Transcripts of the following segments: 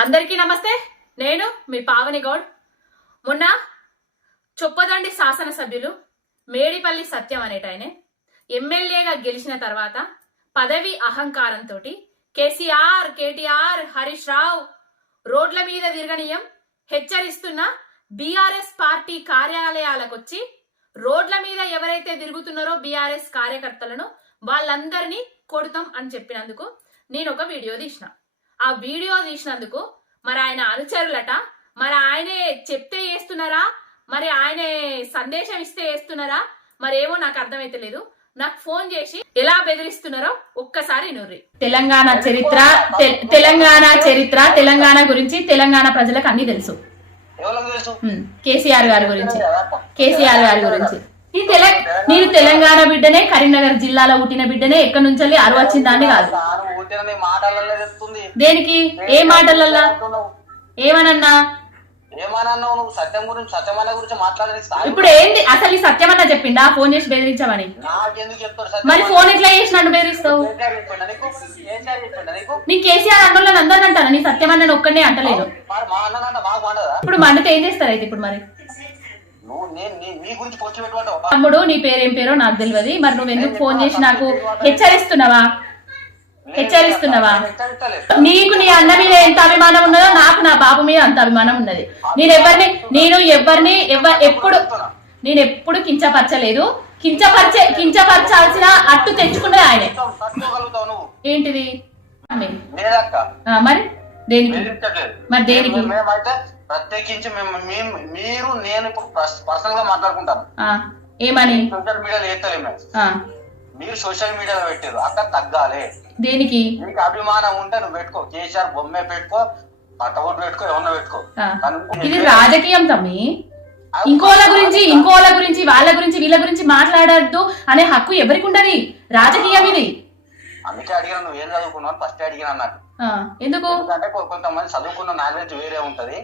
అందరికీ నమస్తే. నేను మీ పావని గౌడ్. మొన్న చొప్పదండి శాసనసభ్యులు మేడిపల్లి సత్యం అనేటాయనే ఎమ్మెల్యేగా గెలిచిన తర్వాత పదవి అహంకారంతో కేసీఆర్, కేటీఆర్, హరీష్ రావు రోడ్ల మీద తిరగనీయం హెచ్చరిస్తున్న బీఆర్ఎస్ పార్టీ కార్యాలయాలకు వచ్చి రోడ్ల మీద ఎవరైతే తిరుగుతున్నారో బీఆర్ఎస్ కార్యకర్తలను వాళ్ళందరినీ కొడతాం అని చెప్పినందుకు నేను ఒక వీడియో తీసిన. ఆ వీడియో తీసినందుకు మరి ఆయన అనుచరులట, మరి ఆయనే చెప్తే చేస్తున్నారా, మరి ఆయనే సందేశం ఇస్తే చేస్తున్నారా, మరేమో నాకు అర్థమైతలేదు. నాకు ఫోన్ చేసి ఎలా బెదిరిస్తున్నారో ఒక్కసారి నూర్రి. తెలంగాణ చరిత్ర తెలంగాణ గురించి తెలంగాణ ప్రజలకు అన్ని తెలుసు. కేసీఆర్ గారి గురించి నేను తెలంగాణ బిడ్డనే, కరీంనగర్ జిల్లాలో పుట్టిన బిడ్డనే, ఎక్కడి నుంచి అరువు వచ్చిందాన్ని కాదు. దేనికి? ఏ మాటలల్లా ఏమనన్నా? ఇప్పుడు ఏంది అసలు ఈ సత్యమన్నా చెప్పిండా ఫోన్ చేసి బెదిరించామని? మరి ఫోన్ ఎట్లా చేసి నన్ను బెదిరిస్తావు? నీ కేసీఆర్ అన్నోళ్ళని అందరిని అంటాను, నీ సత్యమన్న ఒక్కనే అంటలేదు. ఇప్పుడు మండితే ఏం చేస్తారు అయితే? ఇప్పుడు మరి తమ్ముడు నీ పేరేం పేరో నాకు తెలియదు, మరి నువ్వు ఎందుకు ఫోన్ చేసి నాకు హెచ్చరిస్తున్నావా? నీకు నీ అన్న మీద ఎంత అభిమానం ఉన్నదో నాకు నా బాబు మీద అంత అభిమానం ఉన్నది. నేను ఎప్పుడు కించపరచలేదు. కించపరచాల్సిన అట్టు తెచ్చుకున్నది ఆయనే. ఏంటిది మరి? దేనికి? మరి దేనికి? ప్రత్యేకించి మీరు నేను పర్సనల్ గా మాట్లాడుకుంటాను. ఏమని? సోషల్ మీడియాలో ఏతలేము. మీరు సోషల్ మీడియాలో పెట్టారు, అక్కడ తగ్గాలి. దేనికి? నీకు అభిమానం ఉంటే నువ్వు పెట్టుకో, కేసీఆర్ బొమ్మే పెట్టుకో, పట్టబొట్టు పెట్టుకో, ఏమన్నా పెట్టుకో. ఇది రాజకీయం తమ్మి. ఇంకోళ్ళ గురించి వాళ్ళ గురించి వీళ్ళ గురించి మాట్లాడద్దు అనే హక్కు ఎవరికి ఉండదు. రాజకీయం ఇది. అందుకే అడిగిన నువ్వు ఏం చదువుకున్నావు ఫస్ట్ అడిగిన అన్నట్టు. ఎందుకు అంటే కొంతమంది చదువుకున్న నాలెడ్జ్ వేరే ఉంటది,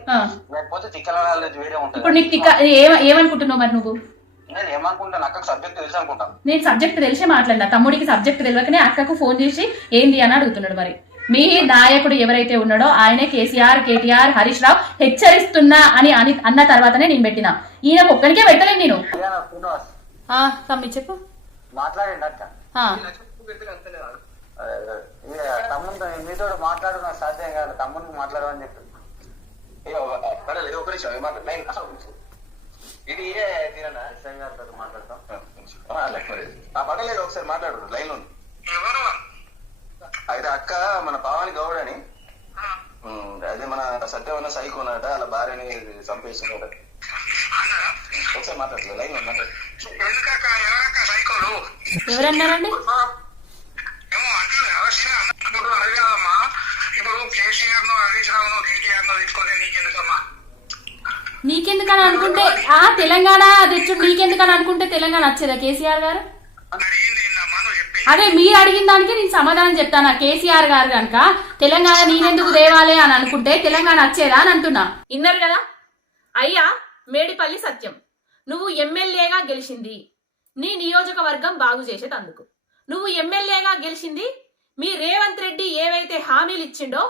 లేకపోతే తిక్కల నాలెడ్జ్ వేరే ఉంటది. ఇప్పుడు నీకు ఏమనుకుంటున్నావు మరి? నువ్వు నేను ఏమనుకుంటాను, అక్కకు సబ్జెక్ట్ తెలుసు అనుకుంటాను. నేను సబ్జెక్ట్ తెలిసే మాట్లాడినా, తమ్ముడికి సబ్జెక్ట్ తెలియకనే అక్కకు ఫోన్ చేసి ఏంది అని అడుగుతున్నాడు. మరి మీ నాయకుడు ఎవరైతే ఉన్నాడో ఆయనే కేసీఆర్, కేటీఆర్, హరీష్ రావు హెచ్చరిస్తున్నా అని అన్న తర్వాతనే నేను పెట్టినా. ఈయన ఒక్కరికే పెట్టలేదు నేను. తమ్మి చెప్పు. మాట్లాడండి అక్క. తమ్ముడు మీతో మాట్లాడు, నాకు సాధ్యం కాదు. తమ్ముడికి మాట్లాడమని చెప్పి ఇది మాట్లాడతాం. పడలేదు, ఒకసారి మాట్లాడు లైన్ ఉంది. అయితే అక్క మన పావని గౌడ్ అని, అదే మన సత్యవన్న సైకోనట, అలా భార్యని చంపేస్తున్నాడు. ఒకసారి మాట్లాడలేదు, లైన్ ఉంది. ఎవరన్నారండి? నీకెందుకని అనుకుంటే తెలంగాణ తెచ్చుడు నీకెందుకని అనుకుంటే తెలంగాణ వచ్చేదా కేసీఆర్ గారు? అదే మీరు అడిగిన దానికి నేను సమాధానం చెప్తాను. కేసీఆర్ గారు కనుక తెలంగాణ నేనెందుకు దేవాలి అని అనుకుంటే తెలంగాణ వచ్చేదా అని అంటున్నా. ఇన్నారు కదా అయ్యా. మేడిపల్లి సత్యం, నువ్వు ఎమ్మెల్యేగా గెలిచింది నీ నియోజకవర్గం బాగు చేసేటందుకు. నువ్వు ఎమ్మెల్యేగా గెలిచింది మీ రేవంత్ రెడ్డి ఏవైతే హామీలు ఇచ్చిండో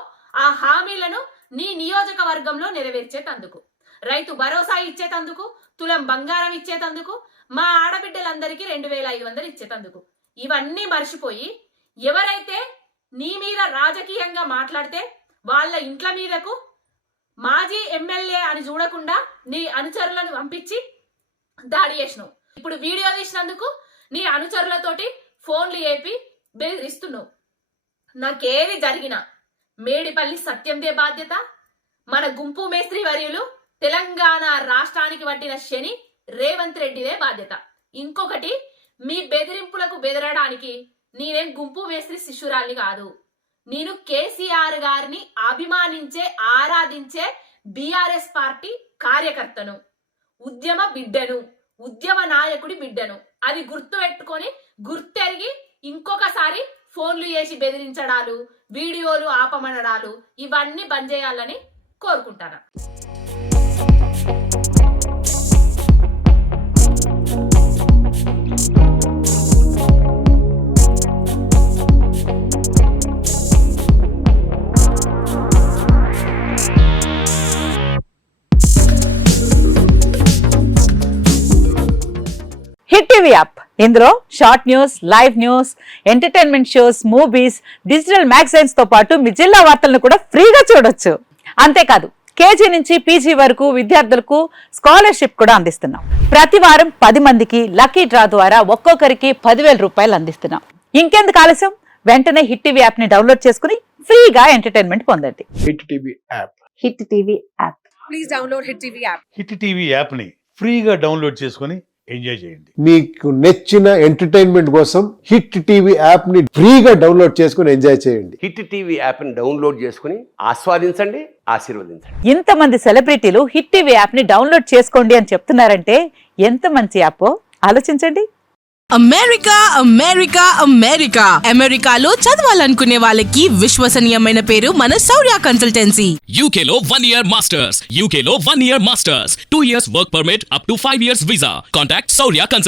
ఆ హామీలను నీ నియోజకవర్గంలో నెరవేర్చేటందుకు, రైతు భరోసా ఇచ్చేటందుకు, తులం బంగారం ఇచ్చేటందుకు, మా ఆడబిడ్డలందరికీ 2500 ఇచ్చేటందుకు. ఇవన్నీ మర్చిపోయి ఎవరైతే నీ మీద రాజకీయంగా మాట్లాడితే వాళ్ళ ఇంట్ల మీదకు మాజీ ఎమ్మెల్యే అని చూడకుండా నీ అనుచరులను పంపించి దాడి చేసినావు. ఇప్పుడు వీడియో తీసినందుకు నీ అనుచరులతోటి ఫోన్లు ఏపి బెదిరిస్తున్నావు. నాకేది జరిగినా మేడిపల్లి సత్యందే బాధ్యత. మన గుంపు మేస్త్రి వర్యులు తెలంగాణ రాష్ట్రానికి పట్టిన శని రేవంత్ రెడ్డిదే బాధ్యత. ఇంకొకటి, మీ బెదిరింపులకు బెదరడానికి నేనేం గుంపు మేస్త్రి శిష్యురాల్ని కాదు. నేను కేసీఆర్ గారిని అభిమానించే, ఆరాధించే బీఆర్ఎస్ పార్టీ కార్యకర్తను, ఉద్యమ బిడ్డను, ఉద్యమ నాయకుడి బిడ్డను. అది గుర్తు పెట్టుకొని గుర్తెరిగి ఇంకొకసారి ఫోన్లు చేసి బెదిరించడాలు, వీడియోలు ఆపమనడాలు ఇవన్నీ బంద్ చేయాలని కోరుకుంటాను. హిట్ టీవీ యాప్ ఇందులో short news, live news, entertainment shows, movies, digital magazines తో పాటు మీ జిల్లా వార్తలను కూడా ఫ్రీగా చూడొచ్చు. అంతేకాదు కేజీ నుంచి పీజీ వరకు విద్యార్థులకు స్కాలర్షిప్ కూడా అందిస్తున్నాం. ప్రతి వారం 10 మందికి లక్కీ డ్రా ద్వారా ఒక్కొక్కరికి 10,000 రూపాయలు అందిస్తున్నాం. ఇంకెందుకు ఆలస్యం, వెంటనే హిట్ టీవీ యాప్ ని డౌన్లోడ్ చేసుకుని ఫ్రీగా ఎంటర్టైన్మెంట్ పొందండి. Hit TV app. Hit TV app. Please download Hit TV app. Hit TV యాప్ని ఫ్రీగా డౌన్లోడ్ చేసుకొని ఎంజాయ్ చేయండి. మీకు నచ్చిన ఎంటర్టైన్మెంట్ కోసం హిట్ టీవీ యాప్ ని ఫ్రీగా డౌన్లోడ్ చేసుకుని ఎంజాయ్ చేయండి. హిట్ టీవీ యాప్ని డౌన్లోడ్ చేసుకుని ఆస్వాదించండి, ఆశీర్వదించండి. ఇంతమంది సెలబ్రిటీలు హిట్ టీవీ యాప్ ని డౌన్లోడ్ చేసుకోండి అని చెప్తున్నారంటే ఎంత మంచి యాప్ ఆలోచించండి. అమెరికా అమెరికాలో చదవాలనుకునే వాళ్ళకి విశ్వసనీయమైన పేరు మన శౌర్య కన్సల్టెన్సీ. UK లో 1 year masters. UK లో 1 year masters. 2 years work permit up to 5 years visa. Contact Saurya Consultancy.